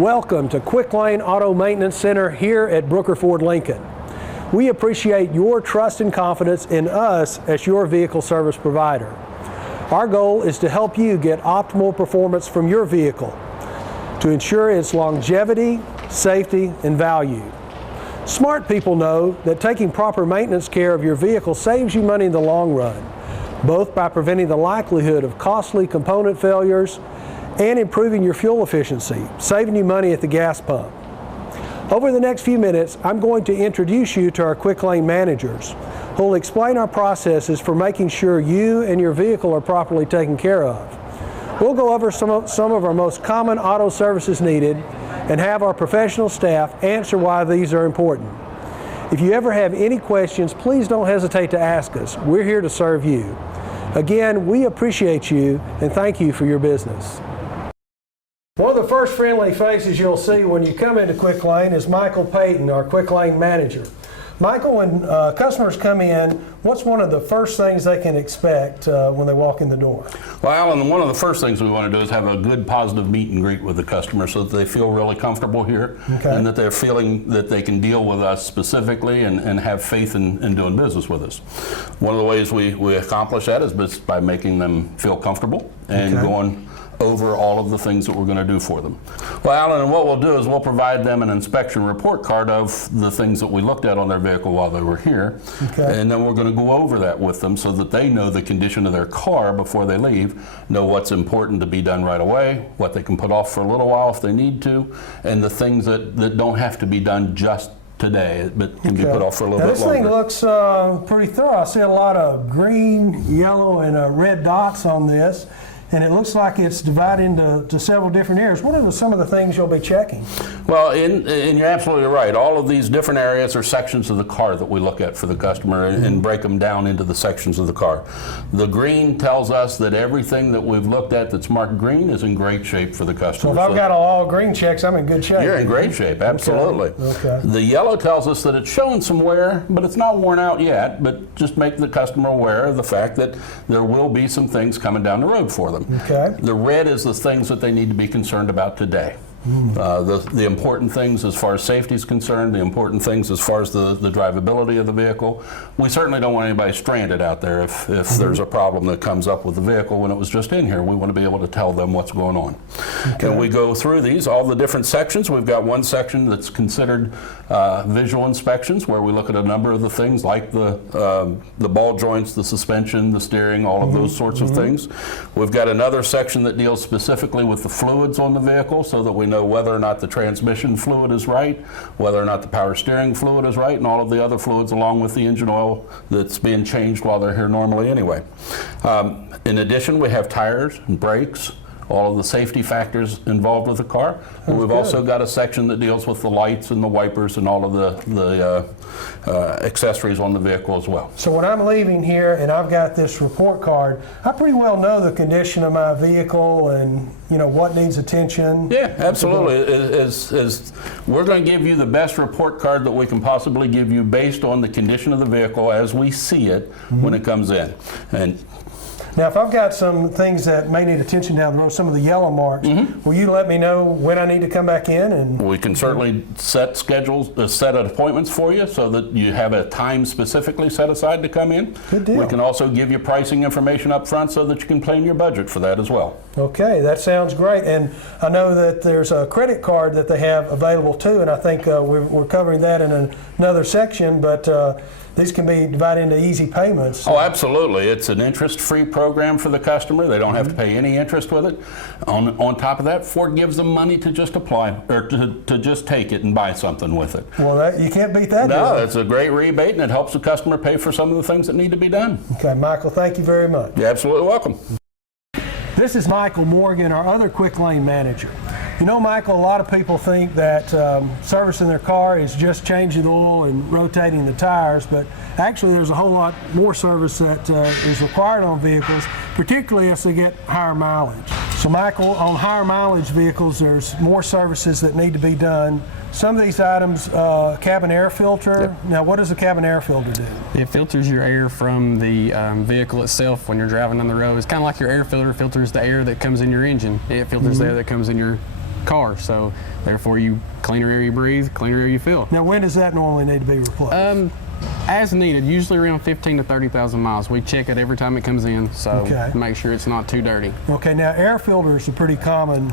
Welcome to Quick Lane Auto Maintenance Center here at Brooker Ford Lincoln. We appreciate your trust and confidence in us as your vehicle service provider. Our goal is to help you get optimal performance from your vehicle to ensure its longevity, safety, and value. Smart people know that taking proper maintenance care of your vehicle saves you money in the long run, both by preventing the likelihood of costly component failures and improving your fuel efficiency, saving you money at the gas pump. Over the next few minutes, I'm going to introduce you to our Quick Lane managers, who will explain our processes for making sure you and your vehicle are properly taken care of. We'll go over some of our most common auto services needed and have our professional staff answer why these are important. If you ever have any questions, please don't hesitate to ask us. We're here to serve you. Again, we appreciate you and thank you for your business. One of the first friendly faces you'll see when you come into Quick Lane is Michael Payton, our Quick Lane manager. Michael, when customers come in, what's one of the first things they can expect when they walk in the door? Well, Alan, one of the first things we want to do is have a good, positive meet and greet with the customer so that they feel really comfortable here, and that they're feeling that they can deal with us specifically and have faith in doing business with us. One of the ways we accomplish that is by making them feel comfortable and going over all of the things that we're going to do for them. Well, Alan, and what we'll do is we'll provide them an inspection report card of the things that we looked at on their vehicle while they were here. And then we're going to go over that with them so that they know the condition of their car before they leave, know what's important to be done right away, what they can put off for a little while if they need to, and the things that don't have to be done just today, but can be put off for a little bit longer. This thing looks pretty thorough. I see a lot of green, yellow, and red dots on this. And it looks like it's divided into several different areas. What are some of the things you'll be checking? Well, and you're absolutely right. All of these different areas are sections of the car that we look at for the customer and break them down into the sections of the car. The green tells us that everything that we've looked at that's marked green is in great shape for the customer. So if I've got all green checks, I'm in good shape. You're in great shape, absolutely. The yellow tells us that it's showing some wear, but it's not worn out yet, but just make the customer aware of the fact that there will be some things coming down the road for them. The red is the things that they need to be concerned about today. The important things as far as safety is concerned, the important things as far as the drivability of the vehicle. We certainly don't want anybody stranded out there if there's a problem that comes up with the vehicle when it was just in here. We want to be able to tell them what's going on. And we go through these, all the different sections. We've got one section that's considered visual inspections, where we look at a number of the things like the ball joints, the suspension, the steering, all of those sorts of things. We've got another section that deals specifically with the fluids on the vehicle so that we know whether or not the transmission fluid is right, whether or not the power steering fluid is right, and all of the other fluids along with the engine oil that's being changed while they're here normally anyway. In addition, we have tires and brakes, all of the safety factors involved with the car. And we've also got a section that deals with the lights and the wipers and all of the accessories on the vehicle as well. So when I'm leaving here and I've got this report card, I pretty well know the condition of my vehicle and what needs attention. Yeah, absolutely. We're going to give you the best report card that we can possibly give you based on the condition of the vehicle as we see it when it comes in. And now, if I've got some things that may need attention down the road, some of the yellow marks, will you let me know when I need to come back in? And we can certainly set schedules, set appointments for you so that you have a time specifically set aside to come in. Good deal. We can also give you pricing information up front so that you can plan your budget for that as well. Okay, that sounds great. And I know that there's a credit card that they have available too, and I think we're covering that in another section, but these can be divided into easy payments. Oh, absolutely. It's an interest-free program for the customer. They don't have to pay any interest with it. On top of that, Ford gives them money to just apply, or to just take it and buy something with it. Well, you can't beat that. No, it's a great rebate, and it helps the customer pay for some of the things that need to be done. Okay, Michael, thank you very much. You're absolutely welcome. This is Michael Morgan, our other Quick Lane manager. Michael, a lot of people think that servicing their car is just changing the oil and rotating the tires, but actually there's a whole lot more service that is required on vehicles, particularly as they get higher mileage. So Michael, on higher mileage vehicles, there's more services that need to be done. Some of these items, cabin air filter. Now, what does a cabin air filter do? It filters your air from the vehicle itself when you're driving on the road. It's kind of like your air filter filters the air that comes in your engine. It filters the air that comes in your car. So therefore, you cleaner air you breathe, cleaner air you feel. Now, when does that normally need to be replaced? As needed, usually around 15 to 30,000 miles. We check it every time it comes in, so make sure it's not too dirty. Okay, now air filter is a pretty common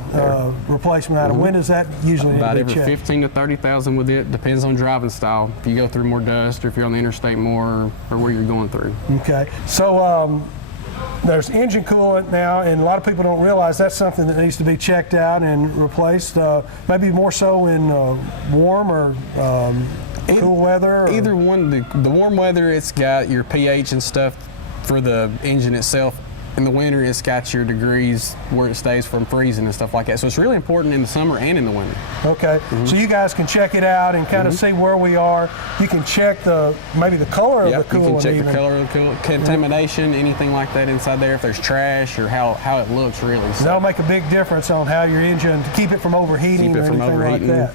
replacement item. When does that usually About need to be every checked? 15 to 30,000 with it. Depends on driving style. If you go through more dust, or if you're on the interstate more, or where you're going through. Okay, so there's engine coolant now, and a lot of people don't realize that's something that needs to be checked out and replaced. Maybe more so in warm or cool weather? Or? Either one. The warm weather, it's got your pH and stuff for the engine itself. In the winter, it's got your degrees where it stays from freezing and stuff like that. So it's really important in the summer and in the winter. Okay, so you guys can check it out and kind of see where we are. You can check maybe the color of the coolant. You can check even. the color of the coolant, contamination, anything like that inside there. If there's trash or how it looks, really. So that'll make a big difference on how your engine, to keep it from overheating or anything like that.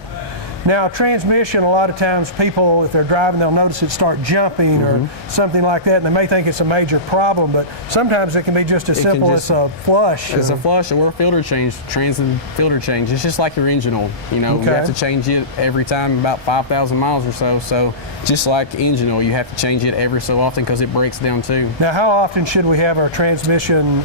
Now, transmission, a lot of times people, if they're driving, they'll notice it start jumping or something like that, and they may think it's a major problem, but sometimes it can be just as simple as a flush. It's a flush or a filter change, transit filter change. It's just like your engine oil. You know, you have to change it every time, about 5,000 miles or so. So just like engine oil, you have to change it every so often because it breaks down too. Now, how often should we have our transmission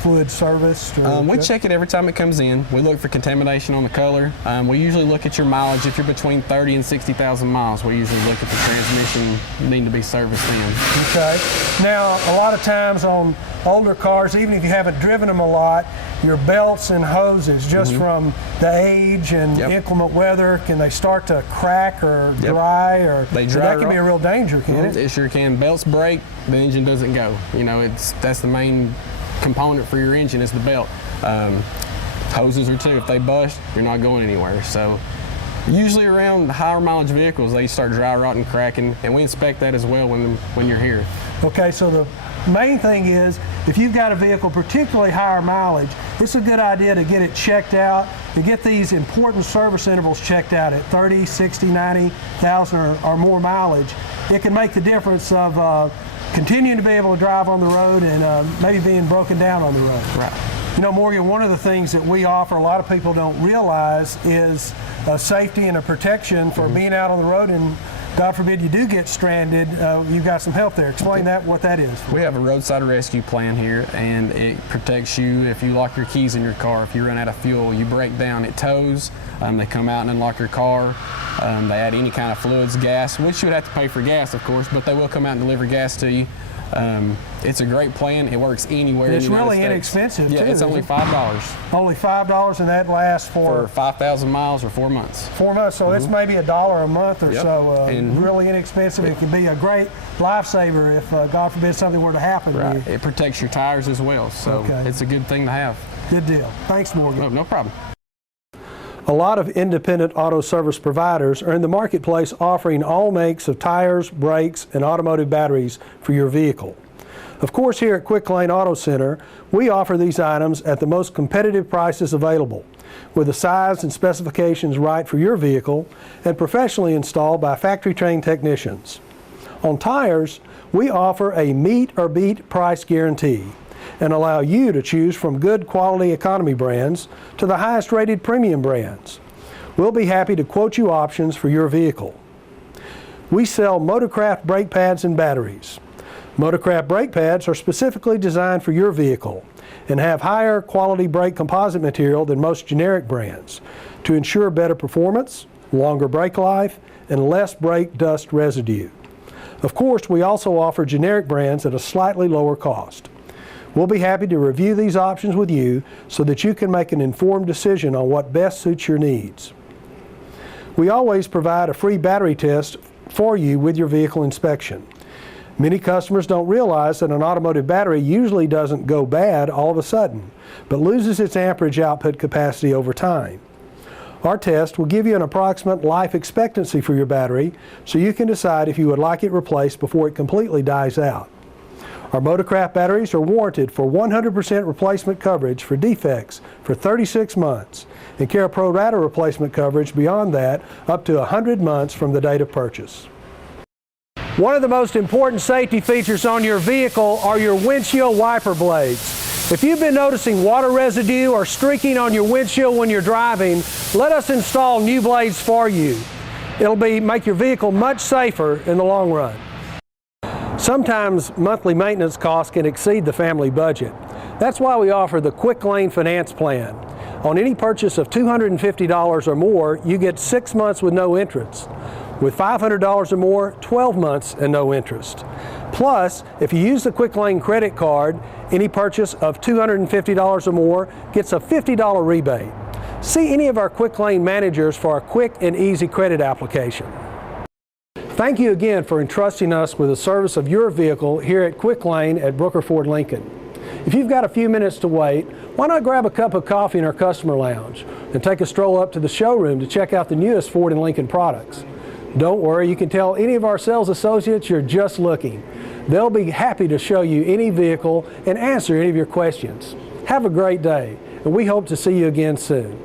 fluid serviced? We check it every time it comes in. We look for contamination on the color. We usually look at your mileage. If you're between 30 and 60,000 miles, we usually look at the transmission needing to be serviced in. Okay. Now, a lot of times on older cars, even if you haven't driven them a lot, your belts and hoses, just from the age and inclement weather, can they start to crack or dry? Or they dry. That can be a real danger, can't it? It sure can. Belts break, the engine doesn't go. You know, that's the main component for your engine is the belt. Hoses are too. If they bust, you're not going anywhere. So usually around the higher mileage vehicles, they start dry rotting, cracking, and we inspect that as well when you're here. Okay, so the main thing is, if you've got a vehicle, particularly higher mileage, it's a good idea to get it checked out, to get these important service intervals checked out at 30, 60, 90,000 or more mileage. It can make the difference of continuing to be able to drive on the road and maybe being broken down on the road. Right. You know, Morgan, one of the things that we offer, a lot of people don't realize, is a safety and a protection for being out on the road, and God forbid you do get stranded, you've got some help there. Explain what that is. We have a roadside rescue plan here, and it protects you if you lock your keys in your car. If you run out of fuel, you break down, it tows. They come out and unlock your car. They add any kind of fluids, gas, which you would have to pay for gas, of course, but they will come out and deliver gas to you. It's a great plan. It works anywhere. It's in the really United States. inexpensive, too. Yeah, it's only $5. Only $5, and that lasts for 5,000 miles or 4 months. 4 months, so it's maybe $1 a month or so. Really inexpensive. It can be a great lifesaver if, God forbid, something were to happen to you. It protects your tires as well, so it's a good thing to have. Good deal. Thanks, Morgan. No problem. A lot of independent auto service providers are in the marketplace offering all makes of tires, brakes, and automotive batteries for your vehicle. Of course, here at Quick Lane Auto Center, we offer these items at the most competitive prices available, with the size and specifications right for your vehicle and professionally installed by factory-trained technicians. On tires, we offer a meet or beat price guarantee and allow you to choose from good quality economy brands to the highest rated premium brands. We'll be happy to quote you options for your vehicle. We sell Motorcraft brake pads and batteries. Motorcraft brake pads are specifically designed for your vehicle and have higher quality brake composite material than most generic brands to ensure better performance, longer brake life, and less brake dust residue. Of course, we also offer generic brands at a slightly lower cost. We'll be happy to review these options with you so that you can make an informed decision on what best suits your needs. We always provide a free battery test for you with your vehicle inspection. Many customers don't realize that an automotive battery usually doesn't go bad all of a sudden, but loses its amperage output capacity over time. Our test will give you an approximate life expectancy for your battery so you can decide if you would like it replaced before it completely dies out. Our Motorcraft batteries are warranted for 100% replacement coverage for defects for 36 months and carry pro rata replacement coverage beyond that up to 100 months from the date of purchase. One of the most important safety features on your vehicle are your windshield wiper blades. If you've been noticing water residue or streaking on your windshield when you're driving, let us install new blades for you. It'll make your vehicle much safer in the long run. Sometimes monthly maintenance costs can exceed the family budget. That's why we offer the Quick Lane Finance Plan. On any purchase of $250 or more, you get 6 months with no interest. With $500 or more, 12 months and no interest. Plus, if you use the Quick Lane credit card, any purchase of $250 or more gets a $50 rebate. See any of our Quick Lane managers for a quick and easy credit application. Thank you again for entrusting us with the service of your vehicle here at Quick Lane at Brooker Ford Lincoln. If you've got a few minutes to wait, why not grab a cup of coffee in our customer lounge and take a stroll up to the showroom to check out the newest Ford and Lincoln products. Don't worry, you can tell any of our sales associates you're just looking. They'll be happy to show you any vehicle and answer any of your questions. Have a great day, and we hope to see you again soon.